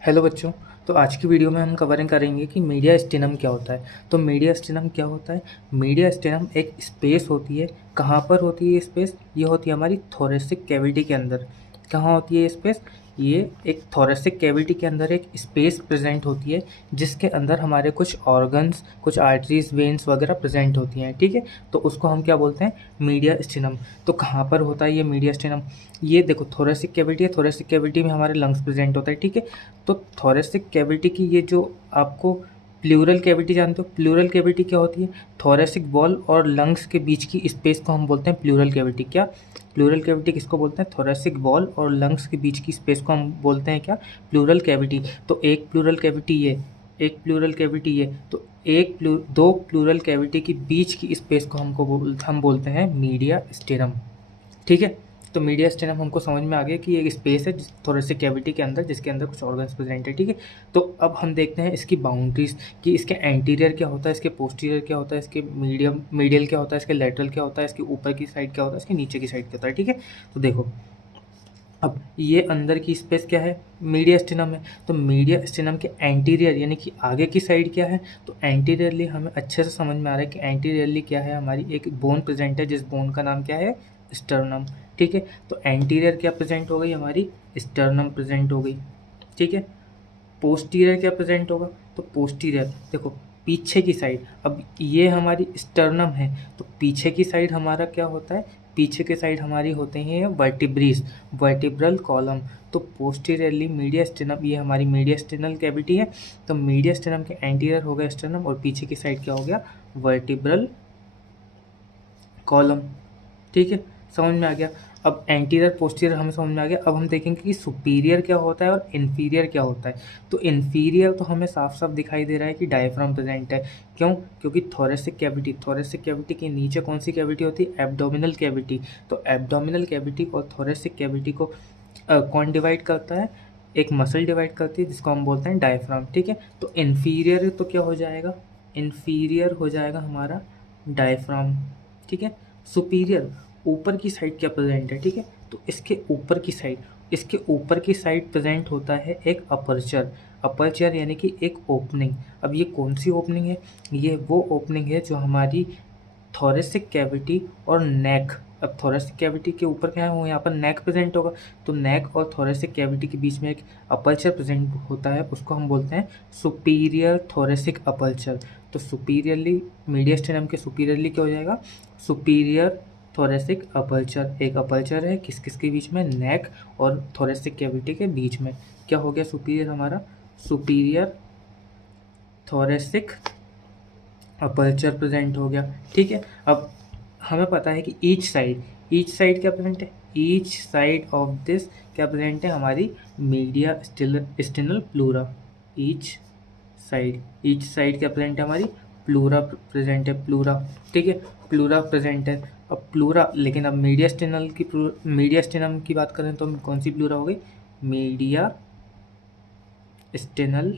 Hello बच्चों। तो आज की वीडियो में हम कवरिंग करेंगे कि मीडिया स्टेनम क्या होता है। तो मीडिया स्टेनम क्या होता है? मीडिया स्टेनम एक स्पेस होती है। कहाँ पर होती है ये स्पेस? ये होती है हमारी थोरेसिक कैविटी के अंदर। कहाँ होती है ये स्पेस? ये एक थोरेसिक कैविटी के अंदर एक स्पेस प्रेजेंट होती है, जिसके अंदर हमारे कुछ ऑर्गन्स, कुछ आर्टरीज, वेन्स वगैरह प्रेजेंट होती हैं। ठीक है, तो उसको हम क्या बोलते हैं? Media stannum. तो कहाँ पर होता है ये मीडिया स्टेनम? ये देखो, थोरेसिक कैविटी है, थोरेसिक कैविटी में हमारे लंग्स प्रेजेंट होता है। ठीक है, तो थोरेसिक कैविटी की ये जो आपको प्लूरल कैविटी जानते हो, प्लूरल कैविटी क्या होती है? थोरेसिक वॉल और लंग्स के बीच की स्पेस को हम बोलते हैं प्लूरल कैविटी। क्या प्लूरल कैविटी किसको बोलते हैं? थोरेसिक वॉल और लंग्स के बीच की स्पेस को हम बोलते हैं क्या? Pleural cavity. तो एक प्लूरल कैविटी ये, एक प्लूरल कैविटी ये, तो दो प्लूरल कैविटी के बीच की स्पेस को हम बोलते हैं मीडिया स्टेनम। ठीक है, तो मीडिया स्टेनम हमको समझ में आ गया कि एक स्पेस है थोरेसिक कैविटी के अंदर, जिसके अंदर कुछ ऑर्गन्स प्रेजेंट है। ठीक है, तो अब हम देखते हैं इसकी बाउंड्रीज कि इसके एंटीरियर क्या होता है, इसके पोस्टीरियर क्या होता है, इसके मीडियल क्या होता है, इसके लेटरल क्या होता है, इसके ऊपर की साइड क्या होता है, इसके नीचे की साइड क्या होता है। ठीक है, तो देखो, अब ये अंदर की स्पेस क्या है? मीडिया स्टेनम है। तो मीडिया स्टेनम के एंटीरियर यानी कि आगे की साइड क्या है? तो एंटीरियरली हमें अच्छे से समझ में आ रहा है कि एंटीरियरली क्या है, हमारी एक बोन प्रेजेंट है, जिस बोन का नाम क्या है? स्टर्नम। ठीक है, तो एंटीरियर क्या प्रेजेंट हो गई? हमारी स्टर्नम प्रेजेंट हो गई। ठीक है, पोस्टीरियर क्या प्रेजेंट होगा? तो पोस्टीरियर देखो, पीछे की साइड। अब ये हमारी स्टर्नम है, तो पीछे की साइड हमारा क्या होता है? पीछे के साइड हमारी होते हैं वर्टिब्रीज, वर्टिब्रल कॉलम। तो पोस्टीरियरली मीडिया स्टेनम, ये हमारी मीडिया स्टेनल कैविटी है। तो मीडिया स्टेनम के एंटीरियर हो गया स्टर्नम, और पीछे की साइड क्या हो गया? Vertebral column. ठीक है, समझ में आ गया। अब एंटीरियर पोस्टीरियर हमें समझ में आ गया। अब हम देखेंगे कि सुपीरियर क्या होता है और इन्फीरियर क्या होता है। तो इन्फीरियर तो हमें साफ साफ दिखाई दे रहा है कि डायफ्राम प्रेजेंट है। क्यों? क्योंकि थोरेसिक कैविटी, थोरेसिक कैविटी के नीचे कौन सी कैविटी होती है? Abdominal cavity. तो एब्डोमिनल कैविटी और थोरेसिक कैविटी को कौन डिवाइड करता है? एक मसल डिवाइड करती है, जिसको हम बोलते हैं डायफ्राम। ठीक है, तो इन्फीरियर तो क्या हो जाएगा? इन्फीरियर हो जाएगा हमारा डायफ्राम। ठीक है, सुपीरियर ऊपर की साइड क्या प्रेजेंट है? ठीक है, तो इसके ऊपर की साइड, इसके ऊपर की साइड प्रेजेंट होता है एक अपर्चर। अपर्चर यानी कि एक ओपनिंग। अब ये कौन सी ओपनिंग है? ये वो ओपनिंग है जो हमारी थोरेसिक कैविटी और नेक, अब थोरेसिक कैविटी के ऊपर क्या है? वो यहाँ पर नेक प्रेजेंट होगा। तो नेक और थोरेसिक कैविटी के बीच में एक अपर्चर प्रेजेंट होता है, उसको हम बोलते हैं सुपीरियर थोरेसिक अपर्चर। तो सुपीरियरली मीडिया स्टेनम के सुपीरियरली क्या हो जाएगा? Superior thoracic aperture. एक अपर्चर है किस किस के बीच में? नेक और थोरेसिक कैविटी के बीच में। क्या हो गया सुपीरियर हमारा? सुपीरियर थोरेसिक अपर्चर प्रेजेंट हो गया। ठीक है, अब हमें पता है कि ईच साइड क्या प्रेजेंट है? ईच साइड ऑफ दिस क्या प्रेजेंट है? हमारी mediastinal pleura. Each each side क्या प्रेजेंट है? हमारी प्लूरा प्रेजेंट है, प्लूरा। ठीक है, प्लूरा प्रेजेंट है। अब प्लूरा, लेकिन अब मीडिया स्टेनम की बात करें तो कौन सी प्लूरा हो गई? Mediastinal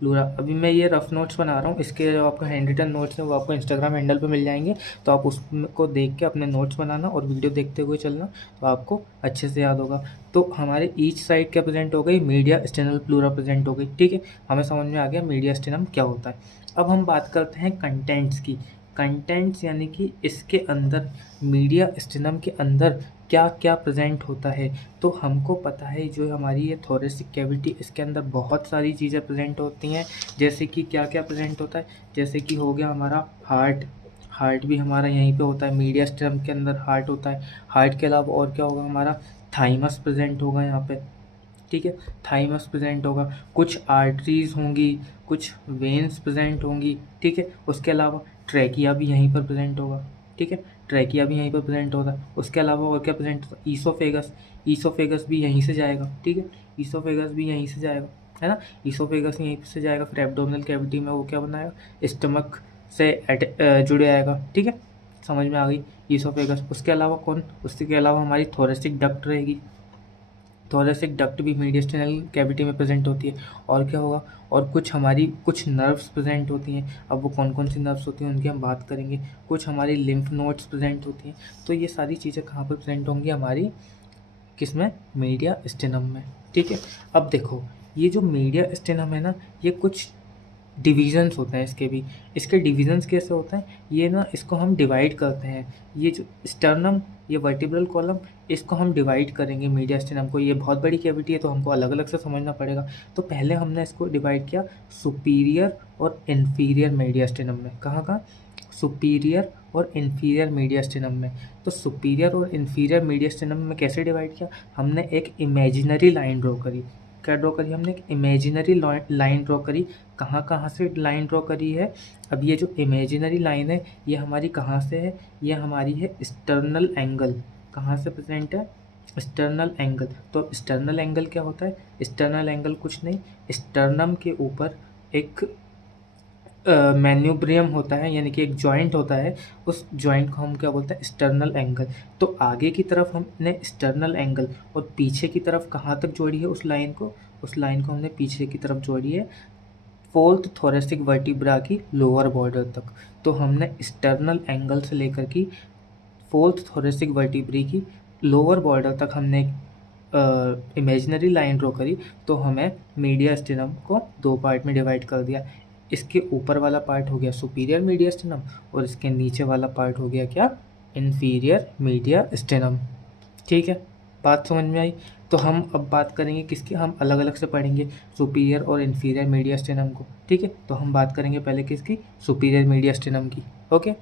pleura. अभी मैं ये रफ नोट्स बना रहा हूँ, इसके जो आपका हैंड रिटन नोट्स हैं वो आपको इंस्टाग्राम हैंडल पे मिल जाएंगे। तो आप उसको देख के अपने नोट्स बनाना और वीडियो देखते हुए चलना, तो आपको अच्छे से याद होगा। तो हमारे ईच साइड क्या प्रेजेंट हो गई? मीडिया स्टेनल प्लूरा प्रेजेंट हो गई। ठीक है, हमें समझ में आ गया मीडिया स्टेनम क्या होता है। अब हम बात करते हैं कंटेंट्स की। कंटेंट्स यानी कि इसके अंदर, मीडिया स्टेनम के अंदर क्या क्या प्रेजेंट होता है। तो हमको पता है जो हमारी ये थोरेसिक कैविटी, इसके अंदर बहुत सारी चीज़ें प्रेजेंट होती हैं। जैसे कि क्या क्या प्रेजेंट होता है? जैसे कि हो गया हमारा हार्ट। हार्ट भी हमारा यहीं पे होता है, मीडिया स्टेनम के अंदर हार्ट होता है। हार्ट के अलावा और क्या होगा? हमारा थाइमस प्रेजेंट होगा यहाँ पे। ठीक है, थाइमस प्रेजेंट होगा। कुछ आर्टरीज होंगी, कुछ वेन्स प्रेजेंट होंगी। ठीक है, उसके अलावा ट्रैकिया भी यहीं पर प्रेजेंट होगा। ठीक है, ट्रैकिया भी यहीं पर प्रेजेंट होता है। उसके अलावा और क्या प्रेजेंट होता है? ईसोफेगस। ईसोफेगस भी यहीं से जाएगा। ठीक है, ईसोफेगस भी यहीं से जाएगा, है ना। ईसोफेगस यहीं से जाएगा, फिर एब्डोमिनल कैविटी में वो क्या बनाएगा? स्टमक से जुड़े आएगा। ठीक है, समझ में आ गई ईसोफेगस। उसके अलावा कौन? उसके अलावा हमारी थोरेसिक डक्ट रहेगी। थोरेसिक डक्ट भी मीडियस्टिनल कैविटी में प्रेजेंट होती है। और क्या होगा? और कुछ नर्व्स प्रेजेंट होती हैं। अब वो कौन कौन सी नर्व्स होती हैं उनकी हम बात करेंगे। कुछ हमारी लिम्फ नोड्स प्रेजेंट होती हैं। तो ये सारी चीज़ें कहाँ पर प्रेजेंट होंगी? हमारी किस में? मीडिया स्टेनम में। ठीक है, अब देखो, ये जो मीडिया स्टेनम है ना, ये कुछ डिविजन्स होते हैं इसके भी। इसके डिविजन्स कैसे होते हैं, ये ना इसको हम डिवाइड करते हैं। ये जो स्टर्नम, ये वर्टिब्रल कॉलम, इसको हम डिवाइड करेंगे मीडिया स्टेनम को। ये बहुत बड़ी कैविटी है तो हमको अलग अलग से समझना पड़ेगा। तो पहले हमने इसको डिवाइड किया सुपीरियर और इन्फीरियर मीडिया स्टेनम में। कहाँ कहाँ, सुपीरियर और इन्फीरियर मीडिया स्टेनम में। तो सुपीरियर और इन्फीरियर मीडिया स्टेनम में कैसे डिवाइड किया, हमने एक इमेजिनरी लाइन ड्रॉ करी। क्या ड्रॉ करी हमने, एक इमेजिनरी लाइन ड्रॉ करी। कहाँ कहाँ से लाइन ड्रॉ करी है, अब ये जो इमेजिनरी लाइन है ये हमारी कहाँ से है, ये हमारी है एक्सटर्नल एंगल। कहाँ से प्रेजेंट है, एक्सटर्नल एंगल। तो एक्सटर्नल एंगल क्या होता है, एक्सटर्नल एंगल कुछ नहीं, स्टर्नम के ऊपर एक मैन्यूब्रियम होता है, यानी कि एक जॉइंट होता है। उस जॉइंट को हम क्या बोलते हैं, एक्सटर्नल एंगल। तो आगे की तरफ हमने एक्सटर्नल एंगल और पीछे की तरफ कहाँ तक जोड़ी है उस लाइन को, उस लाइन को हमने पीछे की तरफ जोड़ी है फोर्थ थोरेसिक वर्टिब्रा की लोअर बॉर्डर तक। तो हमने एक्सटर्नल एंगल से लेकर की फोर्थ थोरेसिक वर्टिब्री की लोअर बॉर्डर तक हमने इमेजिनरी लाइन ड्रॉ करी। तो हमें मीडिया स्टेनम को दो पार्ट में डिवाइड कर दिया। इसके ऊपर वाला पार्ट हो गया सुपीरियर मीडिया स्टेनम और इसके नीचे वाला पार्ट हो गया क्या, इन्फीरियर मीडिया स्टेनम। ठीक है, बात समझ में आई। तो हम अब बात करेंगे किसकी, हम अलग अलग से पढ़ेंगे सुपीरियर और इन्फीरियर मीडिया स्टेनम को। ठीक है, तो हम बात करेंगे पहले किसकी, सुपीरियर मीडिया स्टेनम की। ओके।